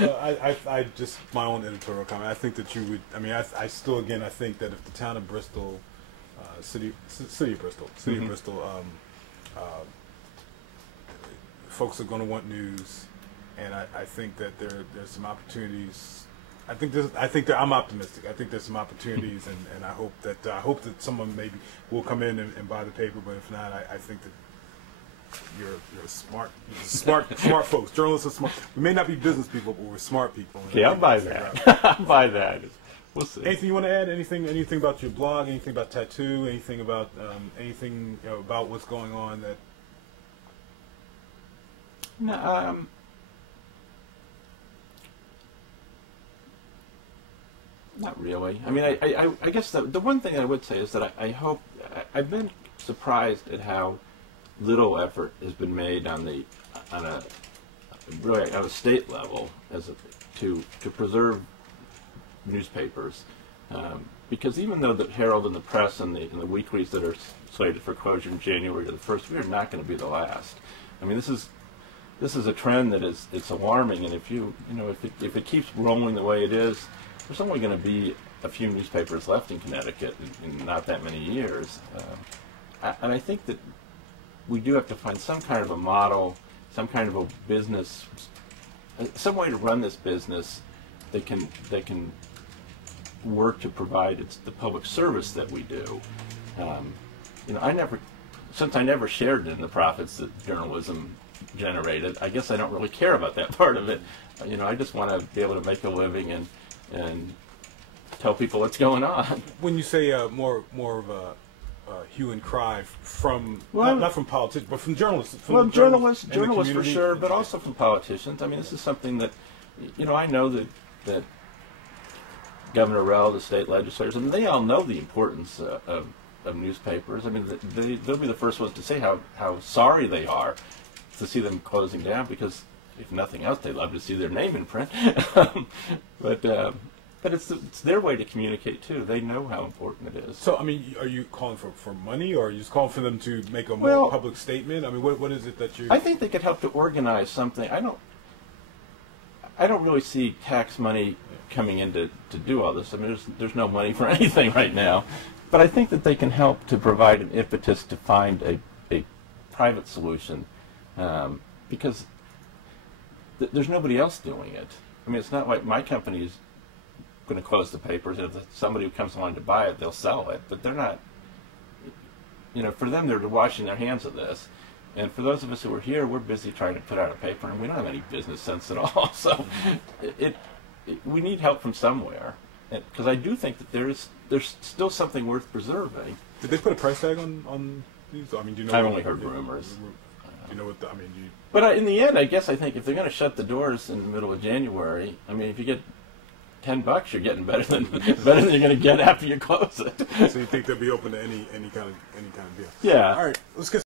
I just my own editorial comment. I think that you would. I mean, I still again. I think that if the town of Bristol, city of Bristol, Mm-hmm. uh, folks are going to want news, and I think that there's some opportunities. I think that I'm optimistic. I think there's some opportunities, and I hope that someone maybe will come in and buy the paper. But if not, I think that you're smart folks. Journalists are smart. We may not be business people, but we're smart people. Okay, I'll buy that. I'll buy that. We'll see. Anything you want to add? Anything about your blog? Anything about tattoo? Anything about about what's going on that? No, not really. I mean, I guess the one thing I would say is that I hope I've been surprised at how little effort has been made on a state level to preserve newspapers, because even though the Herald and the Press and the weeklies that are slated for closure in January are the first, we are not going to be the last. I mean, this is a trend that it's alarming, and if if it keeps rolling the way it is, there's only going to be a few newspapers left in Connecticut in not that many years, and I think that we do have to find some kind of a model, some kind of a business, some way to run this business that can work to provide the public service that we do. Since I never shared in the profits that journalism generated, I guess I don't really care about that part of it. I just want to be able to make a living and tell people what's going on. When you say more of a hue and cry from not from politicians, but from journalists. Journalists for sure, but also from politicians. I mean, this is something that I know that Governor Rell, the state legislators, I mean, they all know the importance of newspapers. I mean, they'll be the first ones to say how sorry they are to see them closing down, because if nothing else, they'd love to see their name in print. But it's their way to communicate too. They know how important it is. So, I mean, are you calling for money, or are you just calling for them to make a more public statement? I mean, what is it that you? I think they could help to organize something. I don't really see tax money coming in to do all this. I mean, there's no money for anything right now. But I think that they can help to provide an impetus to find a private solution, because there's nobody else doing it. I mean, it's not like my company's going to close the papers. If somebody who comes along to buy it, they'll sell it. But they're not, for them, they're washing their hands of this. And for those of us who are here, we're busy trying to put out a paper, and we don't have any business sense at all. So we need help from somewhere. Because I do think that there's still something worth preserving. Did they put a price tag on these? I mean, do you know? I've only heard rumors. Do you know what? I mean, But in the end, I think if they're going to shut the doors in the middle of January, I mean, if you get $10, you're getting better than you're going to get after you close it. So you think they'll be open to any kind of deal? Yeah. All right, let's get